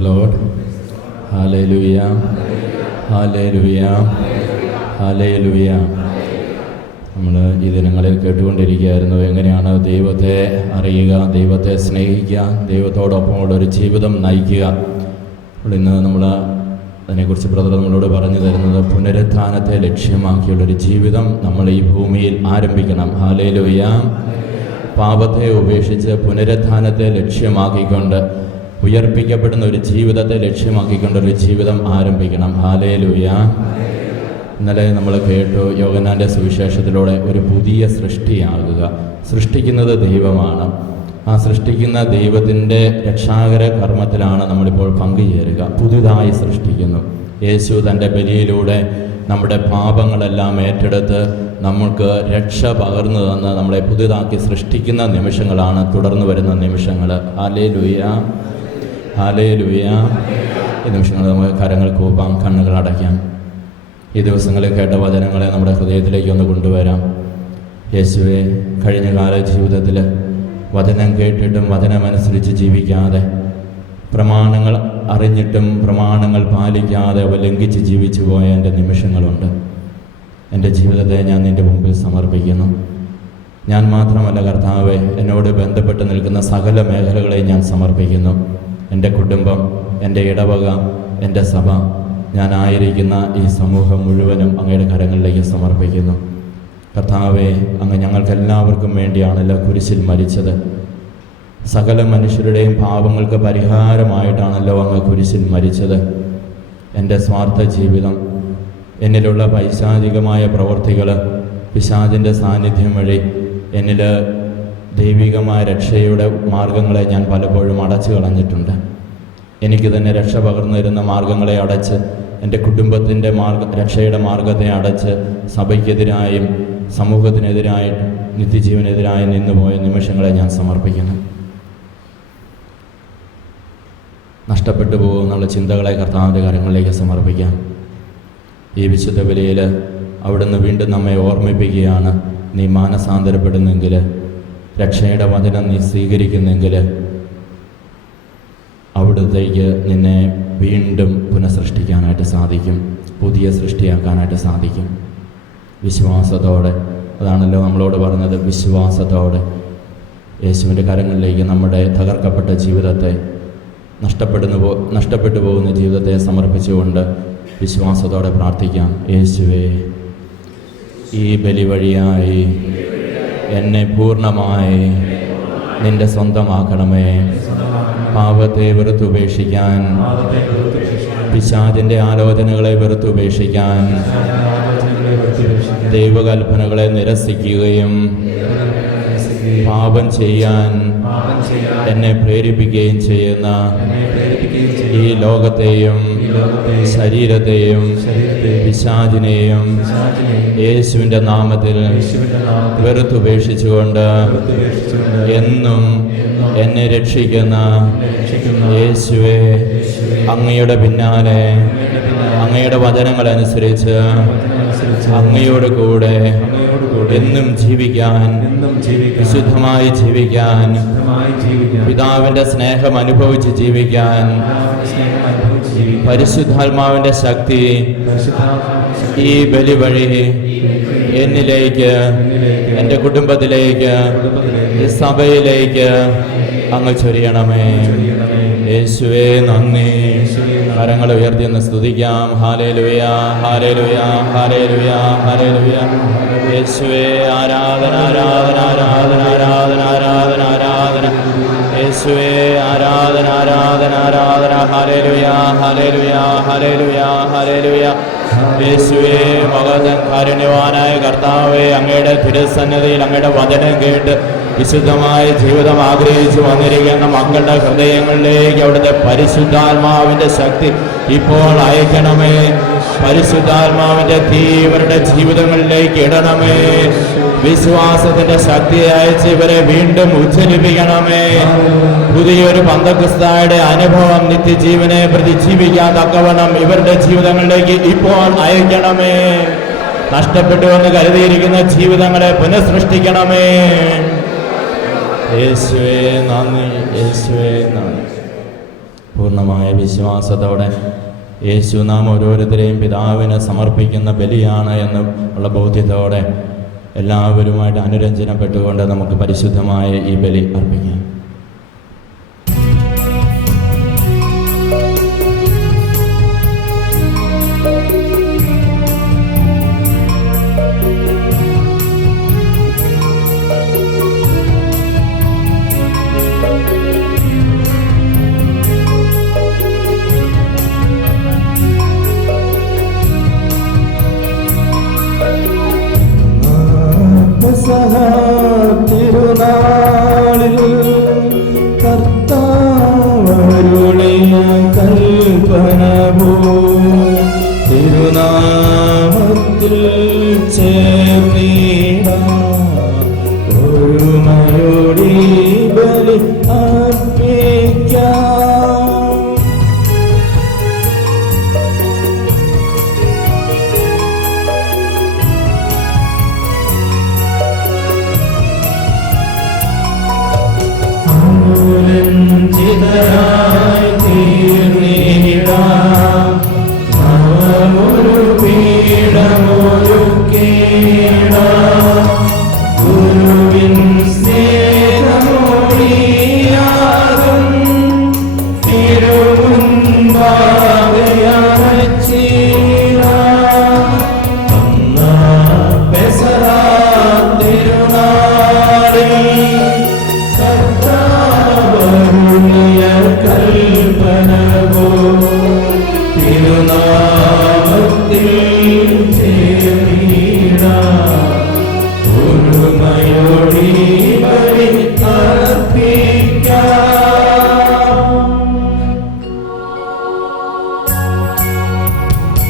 Lord. Hallelujah. Hallelujah. Hallelujah. നമ്മൾ ഈ ദിനങ്ങളിൽ കേട്ടുകൊണ്ടിരിക്കുകയായിരുന്നു എങ്ങനെയാണ് ദൈവത്തെ അറിയുക, ദൈവത്തെ സ്നേഹിക്കുക, ദൈവത്തോടൊപ്പമുള്ള ഒരു ജീവിതം നയിക്കുക. അപ്പോൾ ഇന്ന് നമ്മൾ അതിനെക്കുറിച്ച് ബ്രദർ നമ്മളോട് പറഞ്ഞു തരുന്നത് പുനരുത്ഥാനത്തെ ലക്ഷ്യമാക്കിയുള്ളൊരു ജീവിതം നമ്മൾ ഈ ഭൂമിയിൽ ആരംഭിക്കണം. ഹല്ലേലൂയ. പാപത്തെ ഉപേക്ഷിച്ച് പുനരുത്ഥാനത്തെ ലക്ഷ്യമാക്കിക്കൊണ്ട് ഉയർപ്പിക്കപ്പെടുന്ന ഒരു ജീവിതത്തെ ലക്ഷ്യമാക്കിക്കൊണ്ടൊരു ജീവിതം ആരംഭിക്കണം. ഹല്ലേലൂയ. ഇന്നലെ നമ്മൾ കേട്ടു യോഹന്നാൻ്റെ സുവിശേഷത്തിലൂടെ ഒരു പുതിയ സൃഷ്ടിയാകുക. സൃഷ്ടിക്കുന്നത് ദൈവമാണ്. ആ സൃഷ്ടിക്കുന്ന ദൈവത്തിൻ്റെ രക്ഷാകര കർമ്മത്തിലാണ് നമ്മളിപ്പോൾ പങ്കുചേരുക. പുതുതായി സൃഷ്ടിക്കുന്നു. യേശു തൻ്റെ ബലിയിലൂടെ നമ്മുടെ പാപങ്ങളെല്ലാം ഏറ്റെടുത്ത് നമ്മൾക്ക് രക്ഷ പകർന്നു തന്ന് നമ്മളെ പുതുതാക്കി സൃഷ്ടിക്കുന്ന നിമിഷങ്ങളാണ് തുടർന്ന് വരുന്ന നിമിഷങ്ങൾ. ഹല്ലേലൂയ. ഹല്ലേലൂയ. ഈ നിമിഷങ്ങൾ നമുക്ക് കരങ്ങൾ കൂപ്പാം, കണ്ണുകൾ അടയ്ക്കാം. ഈ ദിവസങ്ങളിൽ കേട്ട വചനങ്ങളെ നമ്മുടെ ഹൃദയത്തിലേക്ക് ഒന്ന് കൊണ്ടുവരാം. യേശുവെ, കഴിഞ്ഞ കാല ജീവിതത്തിൽ വചനം കേട്ടിട്ടും വചനമനുസരിച്ച് ജീവിക്കാതെ, പ്രമാണങ്ങൾ അറിഞ്ഞിട്ടും പ്രമാണങ്ങൾ പാലിക്കാതെ അവ ലംഘിച്ച് ജീവിച്ചു പോയ എൻ്റെ നിമിഷങ്ങളുണ്ട്. എൻ്റെ ജീവിതത്തെ ഞാൻ നിൻ്റെ മുമ്പിൽ സമർപ്പിക്കുന്നു. ഞാൻ മാത്രമല്ല കർത്താവെ, എന്നോട് ബന്ധപ്പെട്ട് നിൽക്കുന്ന സകല മേഖലകളെയും ഞാൻ സമർപ്പിക്കുന്നു. എൻ്റെ കുടുംബം, എൻ്റെ ഇടവക, എൻ്റെ സഭ, ഞാനായിരിക്കുന്ന ഈ സമൂഹം മുഴുവനും അങ്ങയുടെ കരങ്ങളിലേക്ക് സമർപ്പിക്കുന്നു. കർത്താവെ, അങ്ങ് ഞങ്ങൾക്കെല്ലാവർക്കും വേണ്ടിയാണല്ലോ കുരിശിൽ മരിച്ചത്. സകല മനുഷ്യരുടെയും പാപങ്ങൾക്ക് പരിഹാരമായിട്ടാണല്ലോ അങ്ങ് കുരിശിൽ മരിച്ചത്. എൻ്റെ സ്വാർത്ഥ ജീവിതം, എന്നിലുള്ള പൈശാചികമായ പ്രവൃത്തികൾ, പിശാചിൻ്റെ സാന്നിധ്യം വഴി എന്നിൽ ദൈവികമായ രക്ഷയുടെ മാർഗങ്ങളെ ഞാൻ പലപ്പോഴും അടച്ചു കളഞ്ഞിട്ടുണ്ട്. എനിക്ക് തന്നെ രക്ഷ പകർന്നു തരുന്ന മാർഗങ്ങളെ അടച്ച്, എൻ്റെ കുടുംബത്തിൻ്റെ രക്ഷയുടെ മാർഗത്തെ അടച്ച്, സഭയ്ക്കെതിരായും സമൂഹത്തിനെതിരായും നിത്യജീവനെതിരായും നിന്നുപോയ നിമിഷങ്ങളെ ഞാൻ സമർപ്പിക്കുന്നു. നഷ്ടപ്പെട്ടു പോകുന്നുള്ള ചിന്തകളെ കർത്താവിൻ്റെ കരങ്ങളിലേക്ക് സമർപ്പിക്കാം. ഈ വിശുദ്ധ ബലിയിൽ അവിടുന്ന് വീണ്ടും നമ്മെ ഓർമ്മിപ്പിക്കുകയാണ്, നീ മാനസാന്തരപ്പെടുന്നെങ്കിൽ, രക്ഷയുടെ വചനം നീ സ്വീകരിക്കുന്നെങ്കിൽ അവിടത്തേക്ക് നിന്നെ വീണ്ടും പുനഃസൃഷ്ടിക്കാനായിട്ട് സാധിക്കും, പുതിയ സൃഷ്ടിയാക്കാനായിട്ട് സാധിക്കും. വിശ്വാസത്തോടെ, അതാണല്ലോ നമ്മളോട് പറഞ്ഞത്, വിശ്വാസത്തോടെ യേശുവിൻ്റെ കരങ്ങളിലേക്ക് നമ്മുടെ തകർക്കപ്പെട്ട ജീവിതത്തെ, നഷ്ടപ്പെട്ടു പോകുന്ന ജീവിതത്തെ സമർപ്പിച്ചുകൊണ്ട് വിശ്വാസത്തോടെ പ്രാർത്ഥിക്കാം. യേശുവേ, ഈ ബലി വഴിയായി എന്നെ പൂർണ്ണമായി നിൻ്റെ സ്വന്തമാക്കണമേ. പാപത്തെ വെറുത്തുപേക്ഷിക്കാൻ, പിശാചിൻ്റെ ആലോചനകളെ വെറുത്തുപേക്ഷിക്കാൻ, ദൈവകൽപ്പനകളെ നിരസിക്കുകയും പാപം ചെയ്യാൻ എന്നെ പ്രേരിപ്പിക്കുകയും ചെയ്യുന്ന ഈ ലോകത്തെയും ശരീരത്തെയും പിശാചിനെയും യേശുവിൻ്റെ നാമത്തിൽ വെറുത്തുപേക്ഷിച്ചുകൊണ്ട് എന്നും എന്നെ രക്ഷിക്കുന്ന യേശുവേ, അങ്ങയുടെ പിന്നാലെ, അങ്ങയുടെ വചനങ്ങളനുസരിച്ച് അങ്ങയോട് കൂടെ എന്നും ജീവിക്കാൻ, വിശുദ്ധമായി ജീവിക്കാൻ, പിതാവിൻ്റെ സ്നേഹം അനുഭവിച്ച് ജീവിക്കാൻ, പരിശുദ്ധാത്മാവിൻ്റെ ശക്തി ഈ ബലി വഴി എന്നിലേക്ക്, എൻ്റെ കുടുംബത്തിലേക്ക്, ഈ സഭയിലേക്ക് അങ്ങ് ചൊരിയണമേ. യേശുവേ, നന്ദി. കരങ്ങൾ ഉയർത്തി ഒന്ന് സ്തുതിക്കാം. Hallelujah, hallelujah, hallelujah, hallelujah. യേശുവേ, ആരാധന, ആരാധന, ആരാധന, ആരാധന, ആരാധന, ആരാധന. യേശുവേ, ആരാധന, ആരാധന, ആരാധന. Hallelujah, hallelujah, hallelujah, hallelujah. യേശുവേ, മകൻ കാരുണ്യവാനായ കർത്താവേ, അങ്ങയുടെ തിരുസന്നിധിയിൽ അങ്ങയുടെ വചനം കേട്ട് വിശുദ്ധമായ ജീവിതം ആഗ്രഹിച്ചു വന്നിരിക്കുന്ന മക്കളുടെ ഹൃദയങ്ങളിലേക്ക് അവിടുത്തെ പരിശുദ്ധാത്മാവിൻ്റെ ശക്തി ഇപ്പോൾ അയക്കണമേ. പരിശുദ്ധാത്മാവിൻ്റെ തീ ഇവരുടെ ജീവിതങ്ങളിലേക്ക് ഇടണമേ. വിശ്വാസത്തിൻ്റെ ശക്തി അയച്ച് ഇവരെ വീണ്ടും ഉജ്ജ്വലിപ്പിക്കണമേ. പുതിയൊരു പന്തക്രിസ്തായുടെ അനുഭവം നിത്യജീവനെ പ്രതി ജീവിക്കാൻ തക്കവണ്ണം ഇവരുടെ ജീവിതങ്ങളിലേക്ക് ഇപ്പോൾ അയക്കണമേ. നഷ്ടപ്പെട്ടുവെന്ന് കരുതിയിരിക്കുന്ന ജീവിതങ്ങളെ പുനഃസൃഷ്ടിക്കണമേ. യേശുവേ നന്ദി, യേശുവേ നന്ദി. പൂർണ്ണമായ വിശ്വാസത്തോടെ യേശു നാം ഓരോരുത്തരെയും പിതാവിന് സമർപ്പിക്കുന്ന ബലിയാണ് എന്ന് ഉള്ള ബോധ്യത്തോടെ എല്ലാവരുമായിട്ട് അനുരഞ്ജനപ്പെട്ടുകൊണ്ട് നമുക്ക് പരിശുദ്ധമായ ഈ ബലി അർപ്പിക്കാം. തിരുനാളിൽ കർത്താവരുളിയ കൽപ്പന തിരുനാമത്തിൽ ചേർന്നിടാം ഒരുമയോടി ബലി അർപ്പിക്കാം. ചിതരായി തീർന്നിടാം ഒരു പീഠമൊരുക്കിടാം